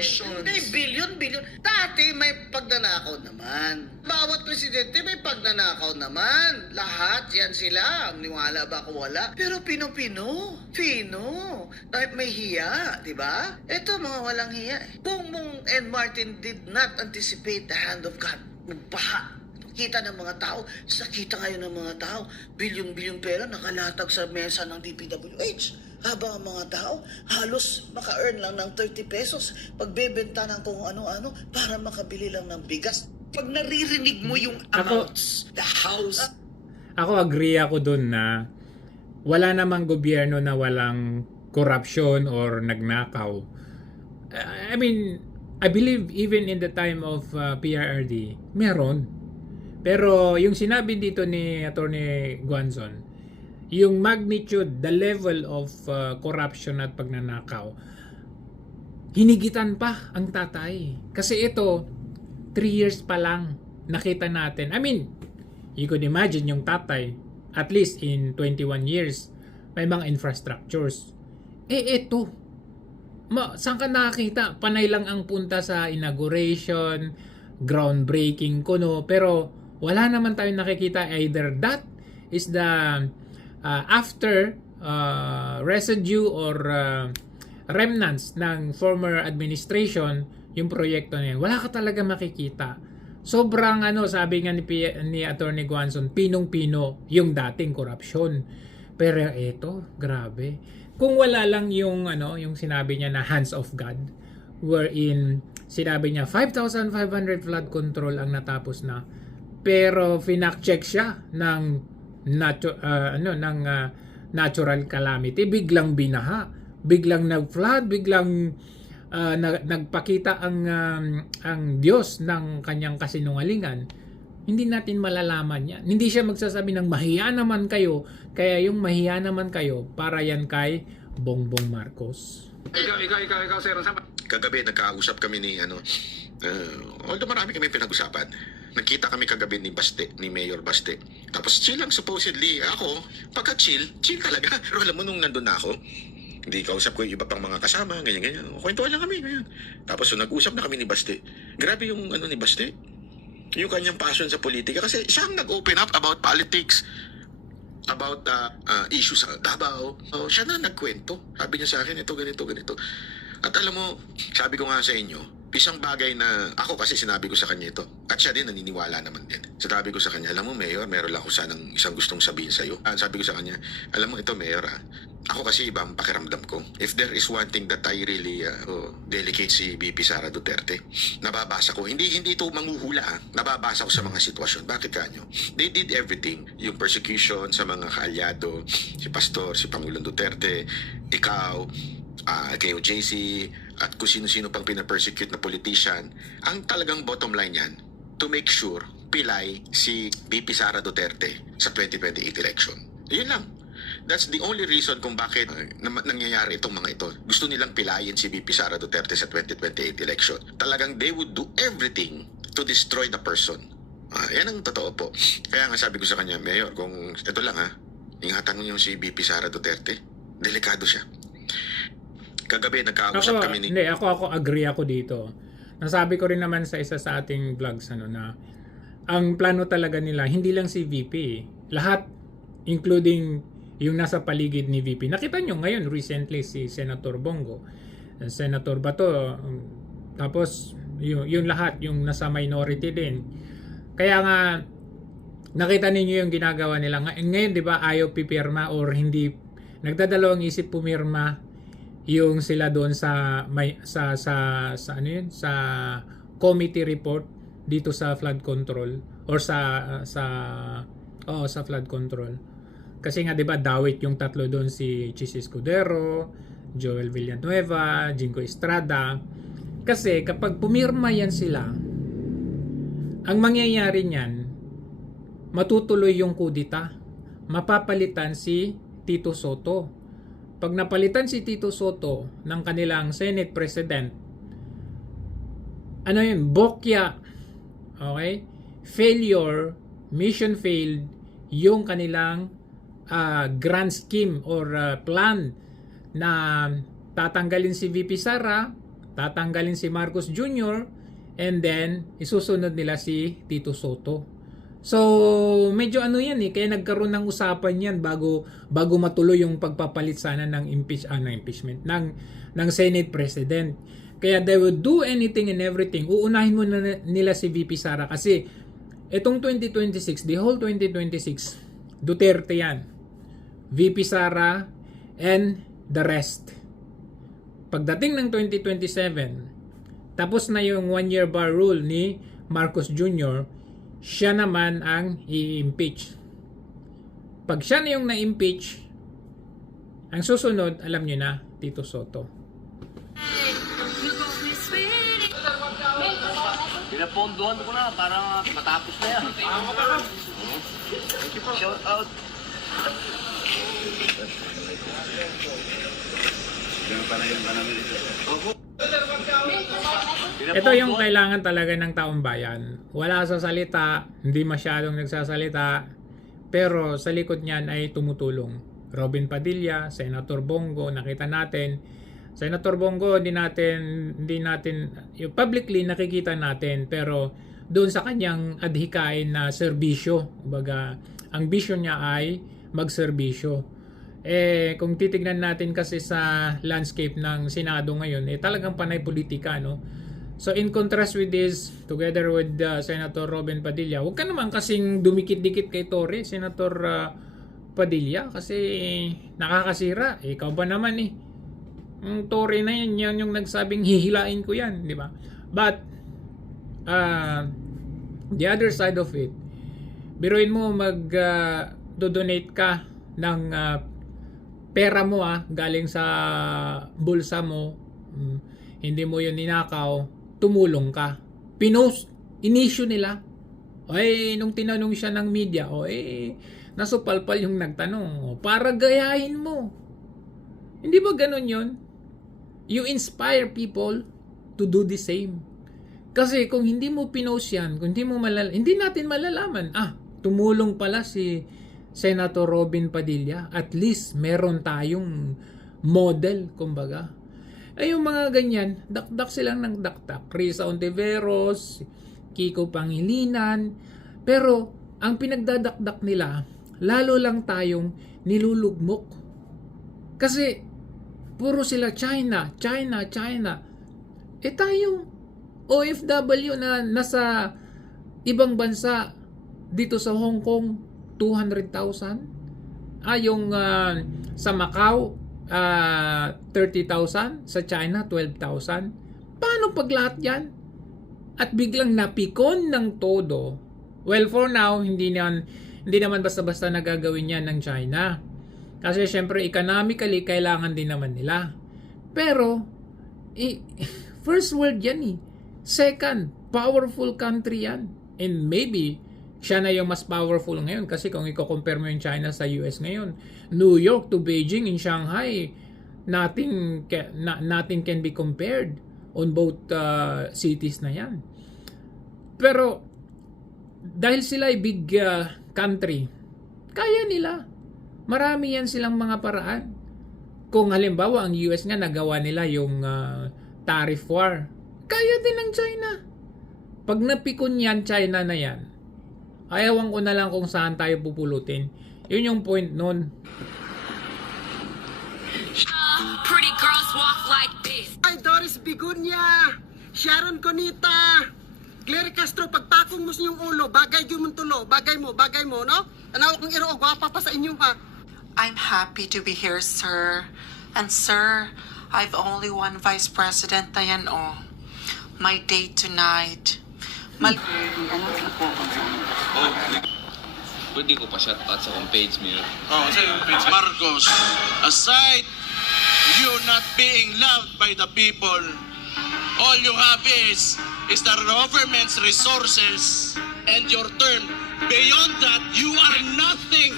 Hindi, bilyon. Dati may pagnanakaw naman. Bawat presidente may pagnanakaw naman. Lahat, yan sila. Niwala ba ako wala? Pero Pino. Dahil may hiya, di ba? Ito, mga walang hiya. Bongbong and Martin did not anticipate the hand of God. Nagbaha. Kita ng mga tao, sakita ngayon ng mga tao, bilyong pera nakalatag sa mesa ng DPWH. Habang ang mga tao halos maka-earn lang ng 30 pesos pagbebenta ng kung ano-ano para makabili lang ng bigas. Pag naririnig mo yung amounts, the house... Ako agree ako dun na wala namang gobyerno na walang corruption or nagnakaw. I mean, I believe even in the time of PRRD, meron. Pero yung sinabi dito ni Attorney Guanzon, yung magnitude, the level of corruption at pagnanakaw, hinigitan pa ang tatay. Kasi ito, 3 years pa lang nakita natin. I mean, you could imagine yung tatay, at least in 21 years, may mga infrastructures. Ito, saan ka nakakita? Panay lang ang punta sa inauguration, groundbreaking kuno, pero wala naman tayong nakikita. Either that is the after residue or remnants ng former administration, yung proyekto na yan. Wala ka talaga makikita. Sobrang sabi nga ni Attorney Guanzon, pinong-pino yung dating korupsyon. Pero ito, grabe. Kung wala lang yung yung sinabi niya na hands of God, wherein sinabi niya 5,500 flood control ang natapos na, pero finact-check siya ng natural calamity, biglang binaha, biglang nag-flood, biglang nagpakita ang Diyos ng kanyang kasinungalingan. Hindi natin malalaman yan. Hindi siya magsasabi ng mahiya naman kayo, kaya yung mahiya naman kayo, para yan kay Bongbong Marcos. Ikaw, sir. Kagabi, nagkausap kami ni, although marami kami pinag-usapan. Nagkita kami kagabi ni Mayor Baste. Tapos chill lang supposedly. Ako, pagka chill talaga. Pero alam mo, nung nandun na ako, hindi kausap ko yung iba pang mga kasama, ganyan. Kwentuhan lang kami, ganyan. Tapos nag-usap na kami ni Baste. Grabe yung ni Baste. Yung kanyang passion sa politika. Kasi siya ang nag-open up about politics, about issues sa Davao. Siya na nagkwento. Sabi niya sa akin, ito, ganito. At alam mo, sabi ko nga sa inyo, isang bagay na ako kasi sinabi ko sa kanya ito. At siya din naniniwala naman din. Sabi ko sa kanya, alam mo Mayor, meron lang ako sanang isang gustong sabihin sa'yo. Sabi ko sa kanya, alam mo ito Mayor ako kasi ibang pakiramdam ko. If there is one thing that I really delicate si VP Sara Duterte, nababasa ko. Hindi ito manghuhula Nababasa ko sa mga sitwasyon. Bakit kanyo? They did everything. Yung persecution sa mga kaalyado, si Pastor, si Pangulong Duterte, ikaw, kay OJC, at kung sino-sino pang pinapersecute na politician, ang talagang bottom line yan, to make sure pilay si VP Sara Duterte sa 2028 election. Yun lang. That's the only reason kung bakit nangyayari itong mga ito. Gusto nilang pilayin si VP Sara Duterte sa 2028 election. Talagang they would do everything to destroy the person. Yan ang totoo po. Kaya nga sabi ko sa kanya, Mayor, kung ito lang ingatan niyo si VP Sara Duterte. Delikado siya. Kagabi nagkausap kami ni... Hindi, ako agree ako dito. Nasabi ko rin naman sa isa sa ating vlogs na ang plano talaga nila, hindi lang si VP. Lahat, including yung nasa paligid ni VP. Nakita nyo ngayon, recently, si Senator Bongo, Senator Bato, tapos yung lahat, yung nasa minority din. Kaya nga, nakita ninyo yung ginagawa nila. Ngayon, di ba, ayaw pipirma or hindi, nagdadalawang isip pumirma yung sila doon sa committee report dito sa flood control or sa flood control. Kasi nga 'di ba dawit yung tatlo doon, si Chis Escudero, Joel Villanueva, Jingo Estrada. Kasi kapag pumirma yan sila, ang mangyayari niyan, matutuloy yung kudita. Mapapalitan si Tito Soto. Pag napalitan si Tito Soto ng kanilang Senate President, bokya, okay? Failure, mission failed, yung kanilang grand scheme or plan na tatanggalin si VP Sara tatanggalin si Marcos Jr. and then isusunod nila si Tito Soto. So, medyo ano yan kaya nagkaroon ng usapan yan bago matuloy yung pagpapalit sana ng impeachment ng Senate President. Kaya they will do anything and everything. Uunahin mo na nila si VP Sara kasi itong 2026, the whole 2026, Duterte yan. VP Sara and the rest. Pagdating ng 2027, tapos na yung 1-year bar rule ni Marcos Jr., siya naman ang i-impeach. Pag siya na yung na-impeach, ang susunod, alam nyo na, Tito Soto. Pinapondohan ko na para matapos na yan. Shout out. Ito yung kailangan talaga ng taong bayan. Wala sa salita, hindi masyadong nagsasalita, pero sa likod niyan ay tumutulong. Robin Padilla, Senator Bongo, nakita natin. Senator Bongo, hindi natin yung publicly nakikita natin, pero doon sa kanyang adhikain na serbisyo, kumbaga, ang vision niya ay magserbisyo. Kung titignan natin kasi sa landscape ng Senado ngayon, talagang panay politika, no? So in contrast with this, together with Senator Robin Padilla, huwag ka naman kasing dumikit-dikit kay Torre, Senator Padilla, kasi nakakasira. Ikaw ba naman ang Torre na yan yung nagsabing hihilain ko yan, di ba? But the other side of it, biruin mo mag-donate ka ng pera mo galing sa bulsa mo, hindi mo yun ninakaw, tumulong ka. Pinost, in-issue nila. Nung tinanong siya ng media, nasupalpal yung nagtanong, para gayahin mo. Hindi ba ganun yun? You inspire people to do the same. Kasi kung hindi mo pinost yan, kung hindi natin malalaman, tumulong pala si Senator Robin Padilla, at least meron tayong model, kumbaga. Yung mga ganyan, dakdak silang ng dakdak. Risa Ontiveros, Kiko Pangilinan, pero ang pinagdadakdak nila, lalo lang tayong nilulugmok. Kasi puro sila China. Tayong OFW na nasa ibang bansa, dito sa Hong Kong, 200,000. Yung sa Macau, 30,000. Sa China, 12,000. Paano pag lahat yan? At biglang napikon ng todo. Well, for now, hindi naman basta-basta nagagawin yan ng China. Kasi syempre, economically, kailangan din naman nila. Pero, first world yan Second, powerful country yan. And maybe, siya na yung mas powerful ngayon kasi kung i-compare mo yung China sa US ngayon, New York to Beijing and Shanghai, nothing can be compared on both cities na yan. Pero dahil sila ay big country, kaya nila. Marami yan silang mga paraan. Kung halimbawa ang US nga nagawa nila yung tariff war, kaya din ng China. Pag napikon yan, China na yan, ayawan ko na lang kung saan tayo pupulutin. Yun yung point nun. Pretty girls walk like this. Ay, Doris Bigunya, Sharon Conita, Claire Castro, pagpakong mo sa inyong ulo, bagay yun mong tulo, bagay mo, no? Tanaw kong iro, gwapa pa sa inyo ha. I'm happy to be here, sir. And sir, I've only one vice president na yan, My date tonight. Pwede ko pa shoutout sa homepage mo. Marcos, aside you not being loved by the people, all you have is the government's resources and your term. Beyond that, you are nothing.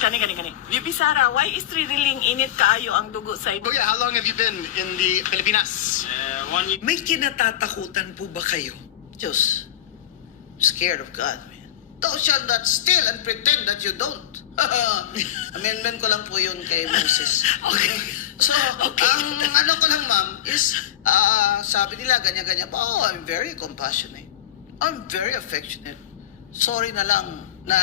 Kani. VP Sara, why is thrilling init kaayo ang dugo sa Oh yeah, how long have you been in the Pilipinas? 1 year. May kinatatakutan po ba kayo? Diyos, scared of God, man. Thou shalt not steal and pretend that you don't. Amendment ko lang po yun kay Moses. Okay. So, ang ano ko lang, ma'am, is, sabi nila, ganyan-ganyan. Oh, I'm very compassionate. I'm very affectionate. Sorry na lang na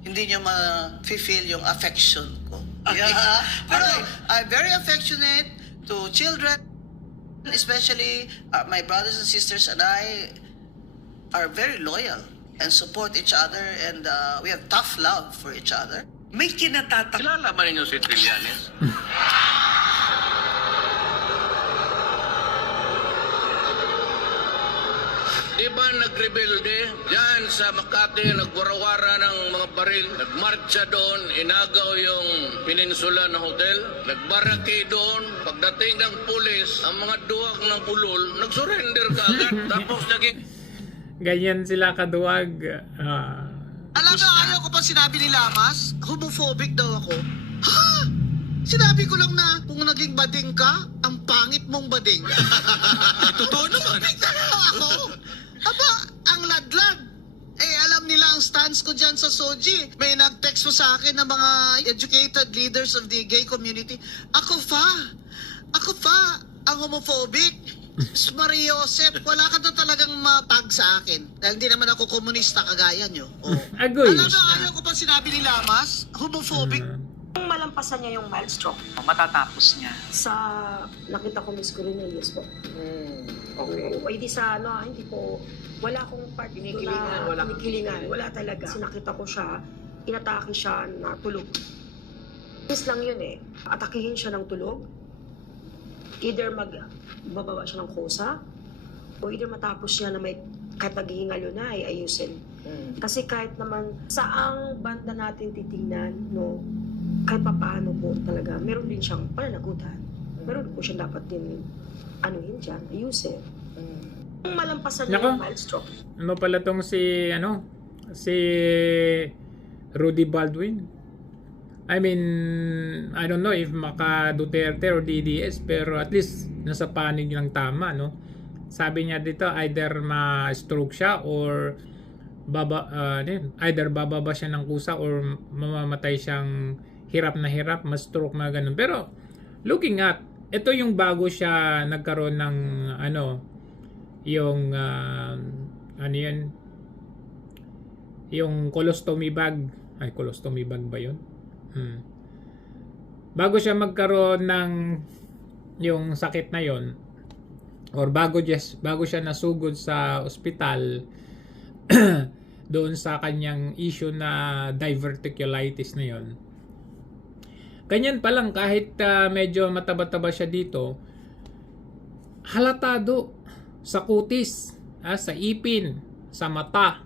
hindi nyo ma-feel yung affection ko. Okay. Yeah. Pero Alright. I'm very affectionate to children, especially my brothers and sisters and I are very loyal and support each other, and we have tough love for each other. May kinatatak. Kilala ba ninyo si Trillanes? Di ba nagrebelde? Diyan sa Makati, nagwarawara ng mga baril. Nagmarcha doon, inagaw yung peninsula na hotel. Nagbaraki doon. Pagdating ng pulis, ang mga duwag ng bulol, nagsurrender ka agad. Tapos naging Ganyan sila kaduwag. Alam mo, ayaw ko pa sinabi ni Lamas, homophobic daw ako. Ha? Sinabi ko lang na kung naging bading ka, ang pangit mong bading. Totoo naman. Homophobic na lang ako. Aba, ang ladlad. Eh, alam nila ang stance ko dyan sa Soji. May nag-text mo sa akin ng mga educated leaders of the gay community. Ako ang homophobic. Maria Joseph, wala ka na talagang matag sa akin. Dahil hindi naman ako komunista kagaya nyo. Oh. Agoy. Alam mo, ayaw ko pa sinabi ni Lamas, homophobic. Kung malampasan niya yung milestone Matatapos niya. sa nakita ko Miss Cornelius po. Okay. O hindi sa hindi po, wala akong part kinikilingan, wala talaga. Kasi nakita ko siya, inatake siya na tulog. Miss lang yun eh. Atakihin siya ng tulog. Either magbababa siya ng kosa, o either matapos siya na may kahit naghihingal yun na ay ayusin. Kasi kahit naman saang banda natin titingnan, no, kahit papaano po talaga, meron din siyang pananagutan. Meron po siyang dapat din anuhin dyan, ayusin. Kung malampasan niya Nako. yung milestone, Ano pala tong si Rudy Baldwin? I mean, I don't know if maka Duterte or DDS, pero at least nasa panig lang tama, no? Sabi niya dito, either ma-stroke siya or either bababa siya ng kusa or mamamatay siyang hirap na hirap, ma-stroke, mga ganun. Pero looking at, ito yung bago siya nagkaroon ng yung yan, yung colostomy bag. Ay, colostomy bag ba yun? Bago siya magkaroon ng yung sakit na yon, or bago siya nasugod sa ospital doon sa kanyang issue na diverticulitis na yon, ganyan pa lang, kahit medyo mataba-taba siya dito, halatado sa kutis, sa ipin, sa mata,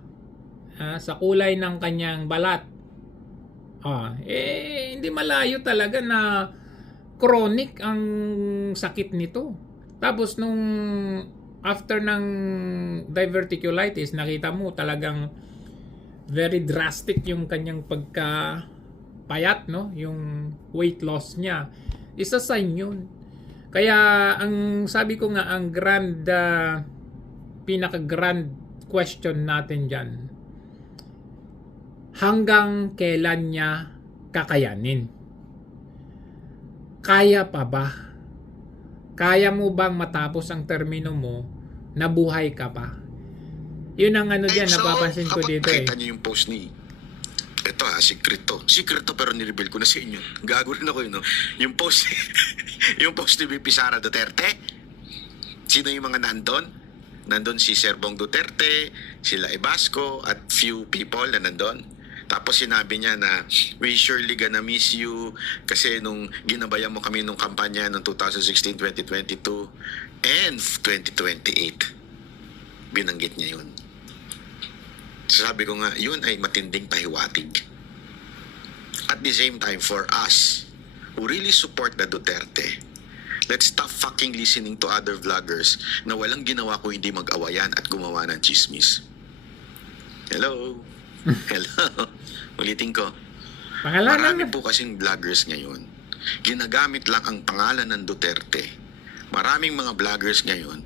sa kulay ng kanyang balat. Hindi malayo talaga na chronic ang sakit nito. Tapos nung after ng diverticulitis, nakita mo talagang very drastic yung kanyang pagkapayat, no? Yung weight loss niya. Isa sign yun. Kaya ang sabi ko nga, ang pinaka-grand question natin dyan, hanggang kailan niya kakayanin? Kaya pa ba? Kaya mo bang matapos ang termino mo na buhay ka pa? Yun ang diyan, napapansin ko dito Nakita niyo yung post ni ito secret to pero nireveal ko na sa inyo. Gago rin ako yun, no? Yung post ni VP Sara Duterte. Sino yung mga nandun si Serbong Duterte, sila Ebasco at few people na nandun. Tapos sinabi niya na we surely gonna miss you kasi nung ginabayan mo kami nung kampanya ng 2016, 2022 and 2028. Binanggit niya yun. Sabi ko nga, yun ay matinding pahiwatig. At the same time, for us who really support the Duterte, let's stop fucking listening to other vloggers na walang ginawa ko hindi mag-awayan at gumawa ng chismis. Hello? Hello? Ulitin ko. Marami po kasing vloggers ngayon. Ginagamit lang ang pangalan ng Duterte. Maraming mga vloggers ngayon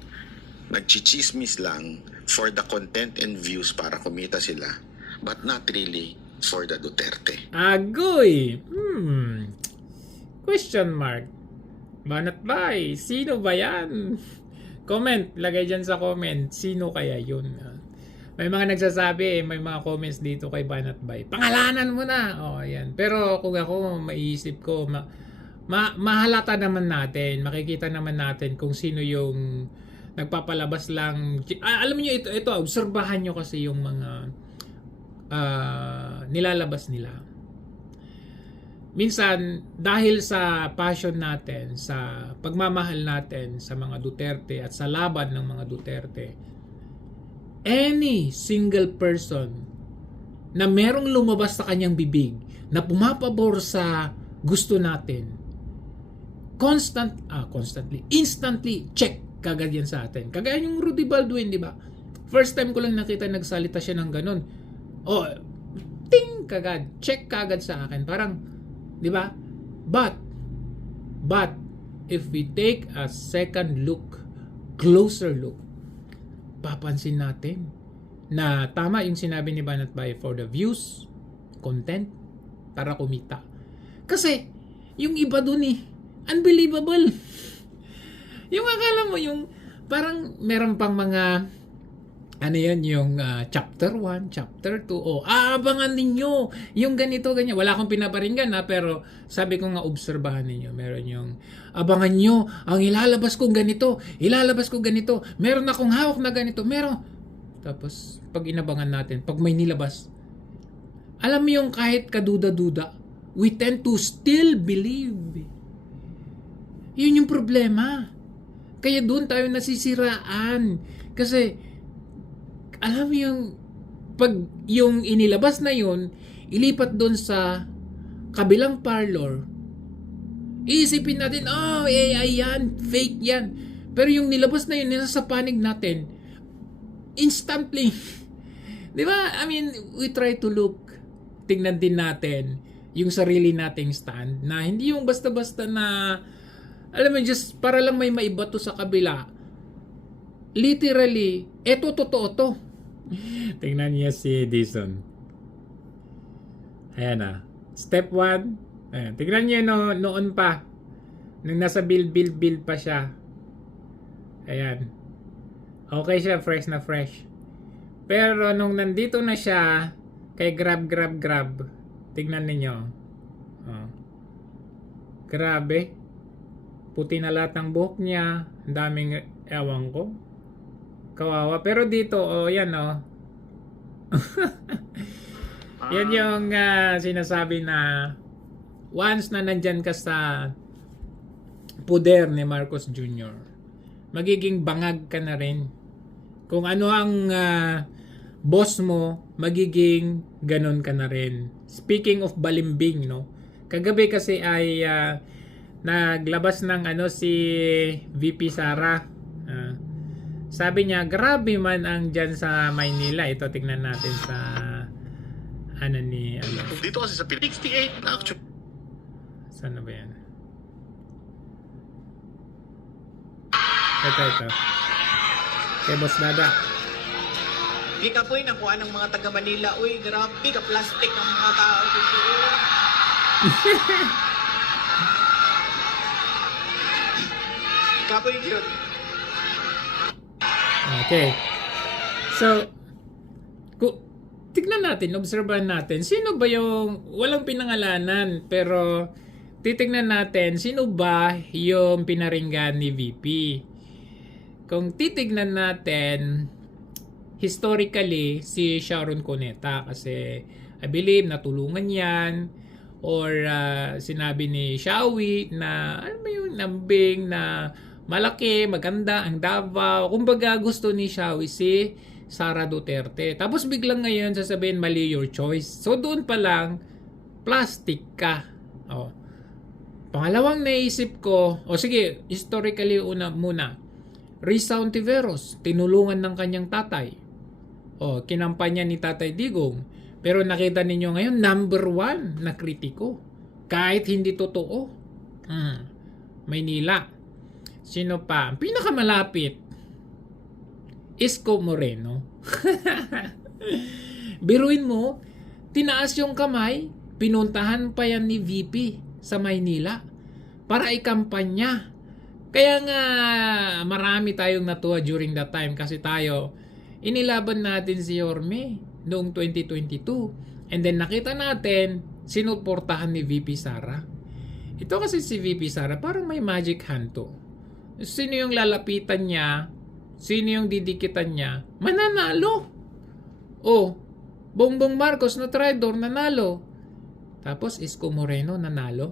nagchichismis lang for the content and views para kumita sila. but not really for the Duterte. Agoy! Question mark. Banat Bay, sino ba yan? Comment, lagay dyan sa comment. Sino kaya yun? May mga nagsasabi, may mga comments dito kay Banat Bay. Pangalanan mo na! Ayan. Pero kung ako, maiisip ko, mahalata naman natin, makikita naman natin kung sino yung nagpapalabas lang. Alam niyo ito, obserbahan niyo kasi yung mga nilalabas nila. Minsan, dahil sa passion natin, sa pagmamahal natin sa mga Duterte at sa laban ng mga Duterte, any single person na merong lumabas sa kanyang bibig na pumapabor sa gusto natin, instantly check kagad yan sa atin. Kagaya yung Rudy Baldwin, di ba? First time ko lang nakita nagsalita siya ng ganun. Ting kagad, check kagad sa akin. Parang, di ba? But if we take a second look, closer look, papansin natin na tama yung sinabi ni Banat Bay, for the views, content, para kumita. Kasi, yung iba dun unbelievable. Yung akala mo, yung parang meron pang mga yung chapter 1, chapter 2, aabangan ninyo yung ganito, ganyan. Wala akong pinaparinggan pero sabi ko nga, obserbahan ninyo. Meron yung abangan nyo ang ilalabas ko ganito, meron akong hawak na ganito, meron. Tapos pag inabangan natin, pag may nilabas, alam mo yung kahit kaduda-duda, we tend to still believe. Yun yung problema. Kaya doon tayo nasisiraan. Kasi alam mo yung pag yung inilabas na yun, ilipat doon sa kabilang parlor, iisipin natin, AI yan, fake yan. Pero yung nilabas na yun, nasa sa panig natin, instantly. Di ba? I mean, we try to look, tingnan din natin yung sarili nating stand, na hindi yung basta-basta na, alam mo, just para lang may maibato sa kabila. Literally, eto totoo to. Tingnan niya si Dison. Ayan Step 1. Ayan. Tingnan niyo noon pa. Nung nasa build pa siya. Ayan. Okay siya, fresh na fresh. Pero nung nandito na siya, kay grab. Tingnan niyo. Grabe. Puti na lahat ng buhok niya. Ang daming ewan ko. Kawawa. Pero dito, yan yan yung sinasabi na once na nandyan ka sa poder ni Marcos Jr., magiging bangag ka na rin. Kung ano ang boss mo, magiging ganon ka na rin. Speaking of balimbing, kagabi kasi ay naglabas ng si VP Sara. Sabi niya, grabe man ang dyan sa Maynila. Ito, tingnan natin sa Dito kasi sa Pilipinas, 68 actually. Saan na ba yan? Ito. Kay Boss Dada. Di ka po'y nakuha ng mga taga Manila. Uy, grabe ka plastic ang mga tao dito. Kapoy yun. Okay. So, tignan natin, obserbahan natin, sino ba yung, walang pinangalanan, pero titignan natin, sino ba yung pinaringgan ni VP. Kung titignan natin, historically, si Sharon Cuneta, kasi I believe natulungan yan, or sinabi ni Shawi na, alam mo yung lambing na malaki, maganda, ang Davao. Kumbaga gusto ni Shawi si Sara Duterte. Tapos biglang ngayon sasabihin mali your choice. So doon pa lang, plastic ka. Pangalawang naisip ko, sige, historically muna. Risa Ontiveros, tinulungan ng kanyang tatay. Kinampanya ni Tatay Digong. Pero nakita ninyo ngayon, number 1 na kritiko. Kahit hindi totoo. Maynila. Sino pa? Ang pinakamalapit, Isko Moreno. Biruin mo, tinaas yung kamay, pinuntahan pa yan ni VP sa Maynila para ikampanya. Kaya nga marami tayong natuwa during that time kasi tayo, inilaban natin si Yorme noong 2022. And then nakita natin, sinuportahan ni VP Sara. Ito kasi si VP Sara, parang may magic hand to. Sino yung lalapitan niya, sino yung didikitan niya, mananalo. Oh, Bongbong Marcos na traidor, nanalo. Tapos Isko Moreno, nanalo.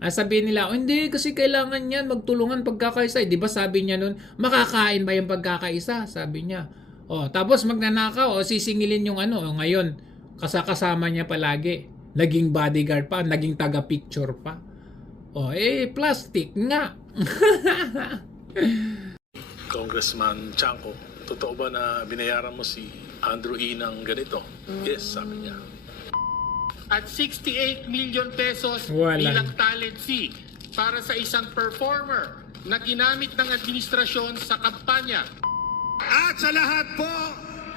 Sabihin nila, hindi kasi kailangan yan magtulungan pagkakaisa. Di ba sabi niya nun, makakain ba yung pagkakaisa? Sabi niya. Tapos magnanakaw, sisingilin yung ano. Ngayon, kasama niya palagi. Naging bodyguard pa, naging taga-picture pa. Plastic nga. Congressman Chanco, totoo ba na binayaran mo si Andrew E. ng ganito? Yes, sabi niya. At 68 million pesos Wala. bilang talent fee para sa isang performer na ginamit ng administrasyon sa kampanya. At sa lahat po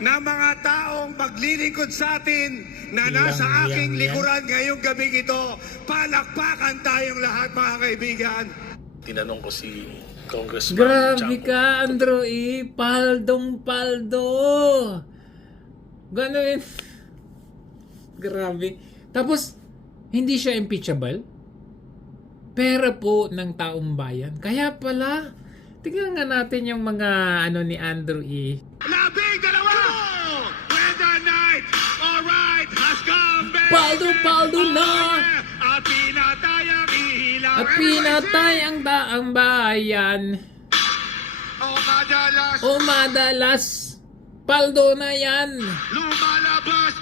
ng mga taong maglilingkod sa atin na nasa aking likuran ngayong gabing ito, palakpakan tayong lahat mga kaibigan. Tinanong ko si Congressman Grabe Chanco. ka, Andrew E. Paldong-paldo. Ganun. Grabe. Tapos, hindi siya impeachable. Pera po ng taong bayan. Kaya pala, tingnan nga natin yung mga ni Andrew E. Labing dalawa! Weather night! Alright! Has come back! Paldo-paldo na! At pinatay ang ihilaw! At pinatay ang daang bayan. O madalas, paldo na yan. Lumalabas!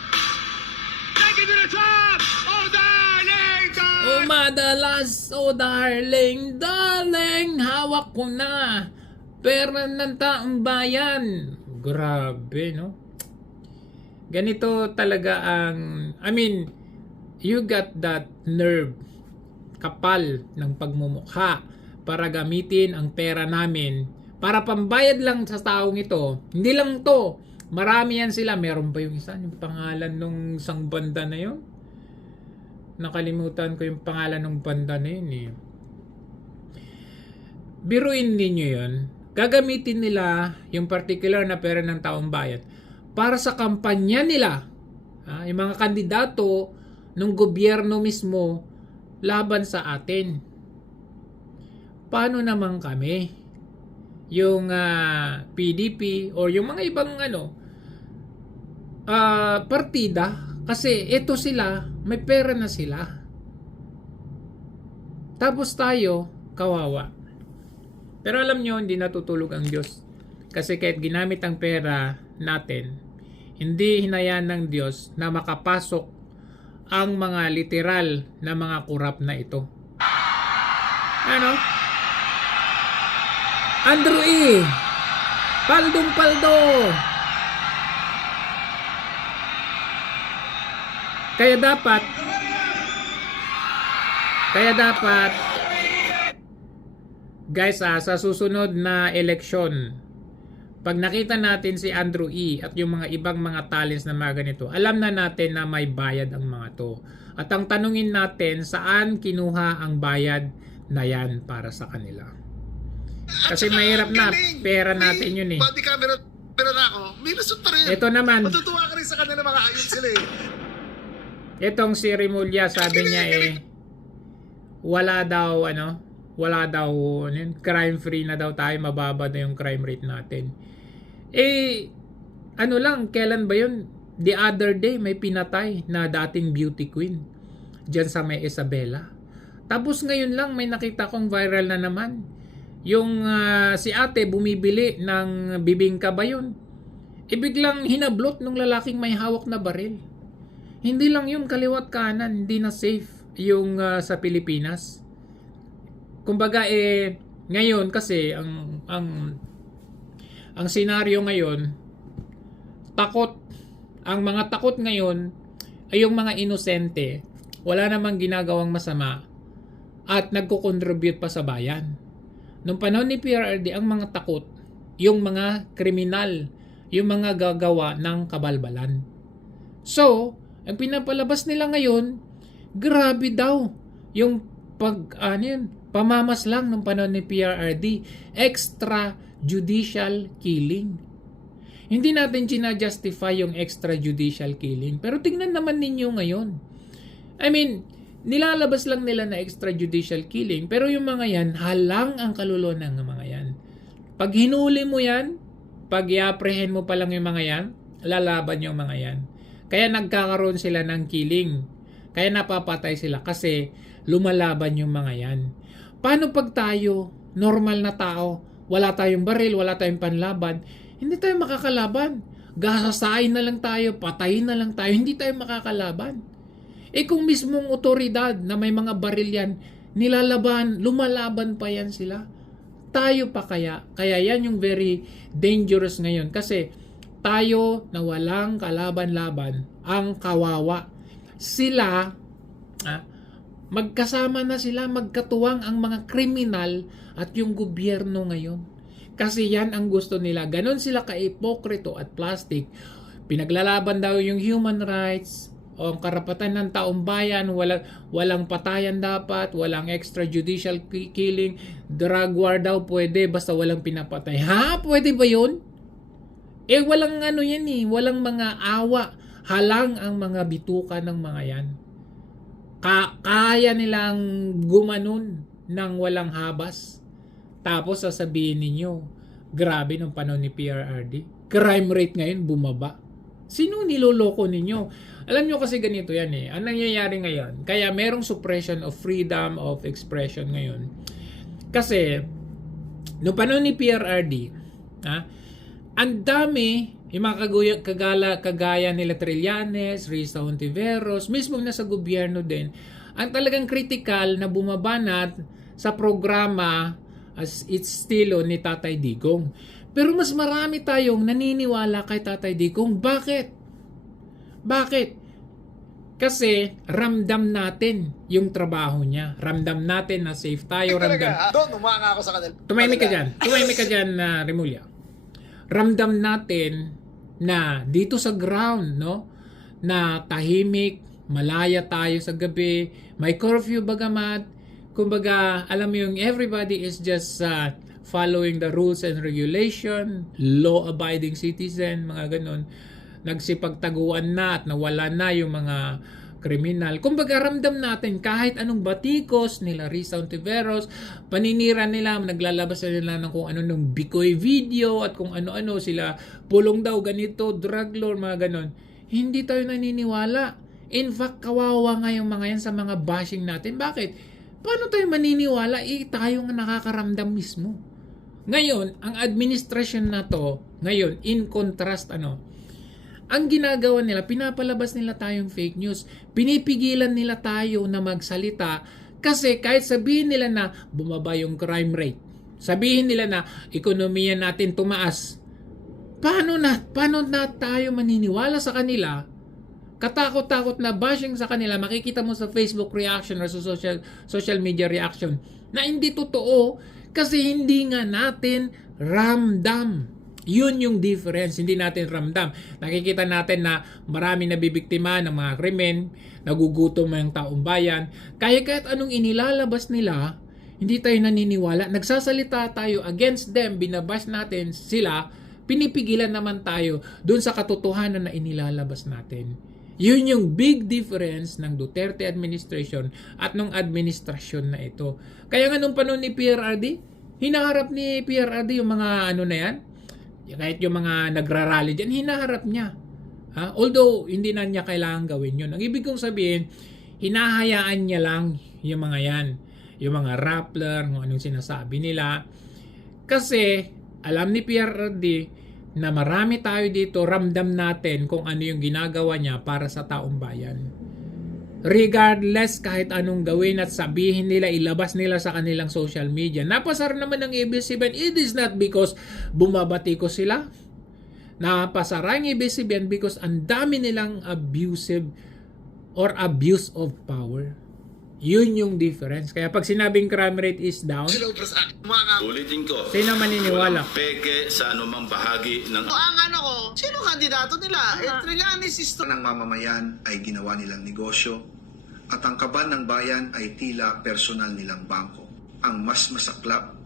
Take it to the top! Oh, darling! O madalas, o darling, darling, hawak ko na. Pera ng taong bayan. Grabe, no? Ganito talaga ang, you got that nerve, kapal ng pagmumukha para gamitin ang pera namin para pambayad lang sa taong ito. Hindi lang to. Marami yan sila. Meron pa yung isa, yung pangalan nung isang banda na yun. Nakalimutan ko yung pangalan ng banda na yun eh. Biruin ninyo yun. Gagamitin nila yung particular na pera ng taong bayan para sa kampanya nila. Yung mga kandidato ng gobyerno mismo laban sa atin. Paano naman kami? Yung PDP or yung mga ibang partida, kasi ito sila, may pera na sila. Tapos tayo, kawawa. Pero alam nyo, hindi natutulog ang Diyos. Kasi kahit ginamit ang pera natin, hindi hinayaan ng Diyos na makapasok ang mga literal na mga kurap na ito. Andrew E. Paldong-paldo. Kaya dapat guys, sa susunod na eleksyon, pag nakita natin si Andrew E. at yung mga ibang mga talents na mga ganito, alam na natin na may bayad ang mga to. At ang tanungin natin, saan kinuha ang bayad na yan para sa kanila? Kasi mahirap na, pera natin yun eh. Body camera na ako, may lusot pa rin. Ito naman, Matutuwa ka rin sa kanila mga ayun sila eh. itong si Rimulya, sabi niya wala daw crime free na daw tayo, mababa na yung crime rate natin. Kailan ba yun? The other day may pinatay na dating beauty queen dyan sa may Isabela. Tapos ngayon lang may nakita kong viral na naman. Yung si ate bumibili ng bibingka ba yun? Biglang hinablot ng lalaking may hawak na baril. Hindi lang yun, kaliwat kanan, hindi na safe yung sa Pilipinas. Kumbaga ngayon kasi ang senaryo ngayon, takot. Ang mga takot ngayon ay yung mga inosente, wala namang ginagawang masama at nagko-contribute pa sa bayan. Nung panahon ni PRRD, ang mga takot, yung mga kriminal, yung mga gagawa ng kabalbalan. So, ang pinapalabas nila ngayon, grabe daw yung pamamaslang ng panahon ni PRRD, extrajudicial killing. Hindi natin justify yung extrajudicial killing, pero tingnan naman ninyo ngayon. I mean, nilalabas lang nila na extrajudicial killing, pero yung mga yan, halang ang kaluluwa ng mga yan. Pag hinuli mo yan, pag i-apprehend mo pa lang yung mga yan, lalaban yung mga yan. Kaya nagkakaroon sila ng killing. Kaya napapatay sila kasi lumalaban yung mga yan. Paano pag tayo, normal na tao, wala tayong baril, wala tayong panlaban, hindi tayo makakalaban. Gasasain na lang tayo, patayin na lang tayo, hindi tayo makakalaban. Kung mismong otoridad na may mga baril yan, nilalaban, lumalaban pa yan sila. Tayo pa kaya? Kaya yan yung very dangerous ngayon. Kasi tayo na walang kalaban-laban, ang kawawa. Sila, magkasama na sila, magkatuwang ang mga kriminal at yung gobyerno ngayon. Kasi yan ang gusto nila. Ganon sila ka-ipokrito at plastic. Pinaglalaban daw yung human rights, o ang karapatan ng taong bayan, walang patayan dapat, walang extrajudicial killing, drug war daw pwede basta walang pinapatay. Ha? Pwede ba yun? Walang yan walang mga awa, halang ang mga bituka ng mga yan. Kaya nilang gumanon ng walang habas. Tapos sasabihin ninyo, grabe nung panahon ni PRRD. Crime rate ngayon bumaba. Sino niloloko ninyo? Alam nyo kasi ganito yan Ang nangyayari ngayon, kaya merong suppression of freedom of expression ngayon. Kasi, nung panahon ni PRRD, ang dami, yung mga kagaya nila Trillanes, Risa Hontiveros, mismo nasa gobyerno din, ang talagang critical na bumabanat sa programa as estilo ni Tatay Digong. Pero mas marami tayong naniniwala kay Tatay Digong. Bakit? Kasi ramdam natin yung trabaho niya. Ramdam natin na safe tayo. Doon, umanga ako sa kanila. Tumahimik ka dyan, Remulla. Ramdam natin na dito sa ground, na tahimik, malaya tayo sa gabi, may curfew bagamat, kumbaga, alam mo yung everybody is just following the rules and regulation, law-abiding citizen, mga ganun. Nagsipagtaguan na at nawala na yung mga kriminal. Kumbaga ramdam natin kahit anong batikos nila Risa Hontiveros, paninira nila, naglalabas nila ng kung ano nung Bikoy video at kung ano-ano sila, pulong daw ganito, drug lord, mga ganon. Hindi tayo naniniwala. In fact, kawawa nga yung mga yan sa mga bashing natin. Bakit? Paano tayo maniniwala? Tayo nga nakakaramdam mismo. Ngayon, ang administrasyon na to, ngayon, in contrast, ang ginagawa nila, pinapalabas nila tayong fake news. Pinipigilan nila tayo na magsalita kasi kahit sabihin nila na bumaba yung crime rate, sabihin nila na ekonomiya natin tumaas, paano na tayo maniniwala sa kanila? Katakot-takot na bashing sa kanila, makikita mo sa Facebook reaction or sa social media reaction na hindi totoo kasi hindi nga natin ramdam. Yun yung difference, hindi natin ramdam. Nakikita natin na marami nabibiktima ng mga krimen, nagugutom ang taong bayan. Kaya kahit anong inilalabas nila, hindi tayo naniniwala. Nagsasalita tayo against them, binabash natin sila, pinipigilan naman tayo dun sa katotohanan na inilalabas natin. Yun yung big difference ng Duterte administration at ng administrasyon na ito. Kaya nga nung panahon ni PRRD, hinaharap ni PRRD yung mga na yan, kahit yung mga nagrarally dyan, hinaharap niya. Although, hindi na niya kailangan gawin yun. Ang ibig kong sabihin, hinahayaan niya lang yung mga yan. Yung mga rappler, kung anong sinasabi nila. Kasi, alam ni PRRD na marami tayo dito, ramdam natin kung ano yung ginagawa niya para sa taong bayan. Regardless kahit anong gawin at sabihin nila, ilabas nila sa kanilang social media. Napasar naman ng ABS-CBN. It is not because bumabati ko sila. Napasara ang ABS-CBN because ang dami nilang abusive or abuse of power. Yun yung difference. Kaya pag sinabing crime rate is down, Ulitin ko. sino maniniwala? Peke sa anumang bahagi ng Ang ano ko, sino kandidato nila? Trillanes is ng mamamayan ay ginawa nilang negosyo at ang kaban ng bayan ay tila personal nilang bangko. Ang mas masaklap,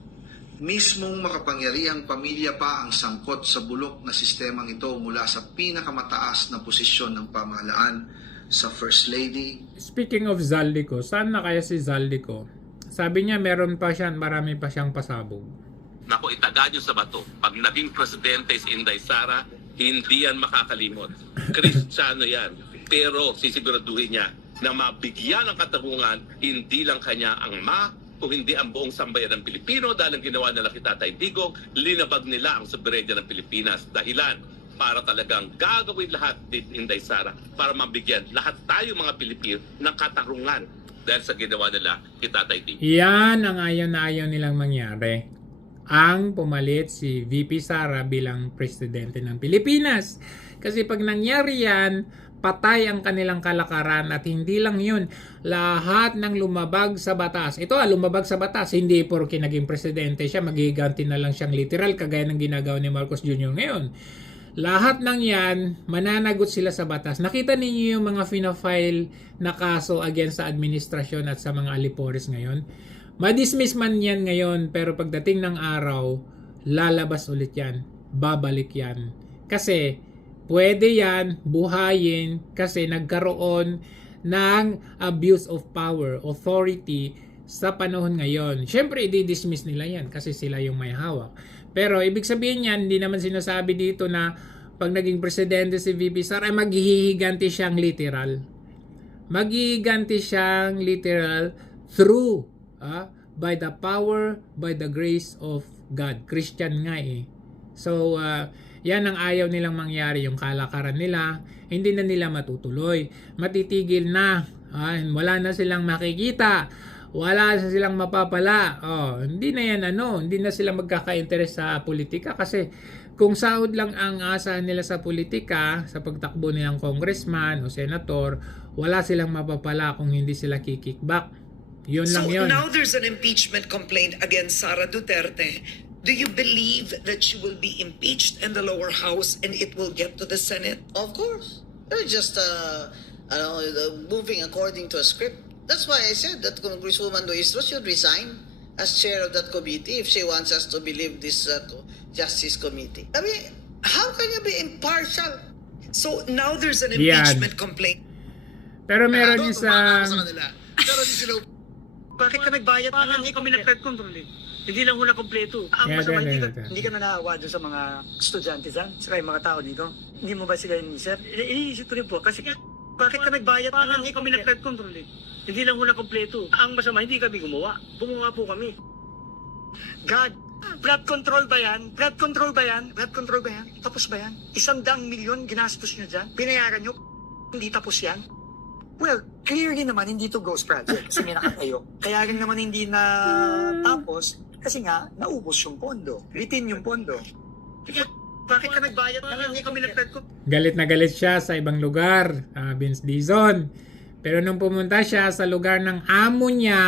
mismong makapangyarihang pamilya pa ang sangkot sa bulok na sistemang ito mula sa pinakamataas na posisyon ng pamahalaan sa First Lady. Speaking of Zaldico, saan na kaya si Zaldico? Sabi niya meron pa siya, marami pa siyang pasabog. Naku, itaga nyo sa bato. Pag naging presidente si Inday Sara, hindi yan makakalimot. Kristiyano yan. Pero sisiguraduhin niya na mabigyan ng katarungan, hindi lang kanya ang kung hindi ang buong sambayan ng Pilipino dahil ang ginawa nila kay Tatay Digong, linabag nila ang soberenya ng Pilipinas. Dahilan para talagang gagawin lahat din Inday Sara para mabigyan lahat tayo mga Pilipino ng katarungan dahil sa ginawa nila kay Tatay Digong. Yan ang ayaw na ayaw nilang mangyari. Ang pumalit si VP Sara bilang presidente ng Pilipinas. Kasi pag nangyari yan, patay ang kanilang kalakaran at hindi lang yun, lahat ng lumabag sa batas. Ito lumabag sa batas, hindi porke naging presidente siya, magiganti na lang siyang literal kagaya ng ginagawa ni Marcos Jr. ngayon. Lahat ng yan, mananagot sila sa batas. Nakita ninyo yung mga fina-file na kaso against sa administrasyon at sa mga alipores ngayon. Madismiss man yan ngayon, pero pagdating ng araw, lalabas ulit yan. Babalik yan. Kasi, pwede yan buhayin kasi nagkaroon ng abuse of power, authority sa panahon ngayon. Siyempre, i-dismiss nila yan kasi sila yung may hawak. Pero ibig sabihin yan, hindi naman sinasabi dito na pag naging presidente si VP Sara ay maghihiganti siyang literal. Maghihiganti siyang literal through by the power, by the grace of God. Christian nga eh. So, yan ang ayaw nilang mangyari, yung kalakaran nila, hindi na nila matutuloy. Matitigil na. Wala na silang makikita. Wala na silang mapapala. Hindi na yan hindi na sila magkaka-interest sa politika kasi kung sahod lang ang asahan nila sa politika, sa pagtakbo nilang congressman o senator, wala silang mapapala kung hindi sila kikickback. Yun lang yun. So now there's an impeachment complaint against Sara Duterte. Do you believe that she will be impeached in the lower house and it will get to the Senate? Of course. They're just moving according to a script. That's why I said that Congresswoman Luistro should resign as chair of that committee if she wants us to believe this Justice Committee. I mean, how can you be impartial? So now there's an impeachment complaint. Pero meron isang... Bakit ka nagbayad na hindi kami nag-flood control eh? Hindi lang muna kompleto. Ang masama, hindi ka na naawa doon sa mga estudyante dyan, saka yung mga tao dito. Hindi mo ba sila inisip? Iniisip ko rin po kasi bakit ka nagbayad na hindi kami nag-flood control eh? Hindi lang muna kompleto. Ang masama, hindi kami gumawa. Gumawa po kami. God, flood control ba yan? Flood control ba yan? Flood control ba yan? Tapos ba yan? 100 milyon ginastos nyo dyan? Binayaran nyo? Hindi tapos yan? Well, clearly naman hindi to ghost project kasi may nakatayo. Kaya rin naman hindi na tapos kasi nga naubos yung pondo. Retain yung pondo. Bakit ka nagbayad na hindi kami nag-flood ko? Galit na galit siya sa ibang lugar, Vince Dizon. Pero nung pumunta siya sa lugar ng amo niya,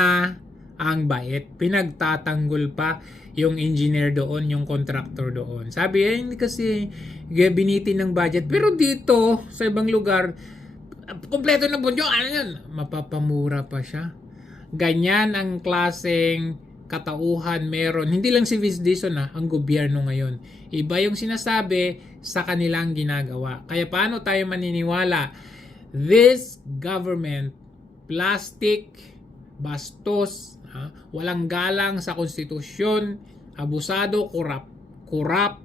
ang bait. Pinagtatanggol pa yung engineer doon, yung contractor doon. Sabi, hindi kasi binitin ng budget. Pero dito, sa ibang lugar, kompleto na bunyo. Ano yun? Mapapamura pa siya. Ganyan ang klaseng katauhan meron. Hindi lang si Vince Dizon ang gobyerno ngayon. Iba yung sinasabi sa kanilang ginagawa. Kaya paano tayo maniniwala? This government, plastic, bastos, walang galang sa konstitusyon, abusado, korap,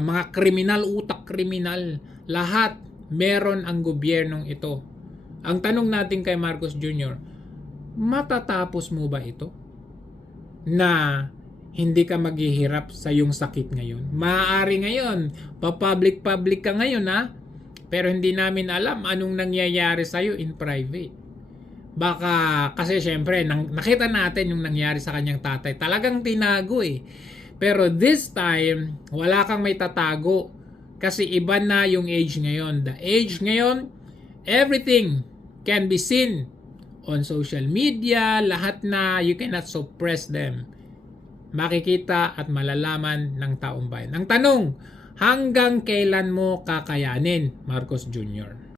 mga kriminal, utak kriminal, lahat meron ang gobyernong ito. Ang tanong natin kay Marcos Jr., matatapos mo ba ito? Na hindi ka maghihirap sa iyong sakit ngayon. Maaari ngayon, papublic ka ngayon pero hindi namin alam anong nangyayari sa iyo in private. Baka kasi syempre nakita natin yung nangyari sa kanyang tatay. Talagang tinago eh. Pero this time, wala kang may tatago kasi iba na yung age ngayon. The age ngayon, everything can be seen on social media, lahat na you cannot suppress them. Makikita at malalaman ng taong bayan. Ang tanong, hanggang kailan mo kakayanin, Marcos Jr.?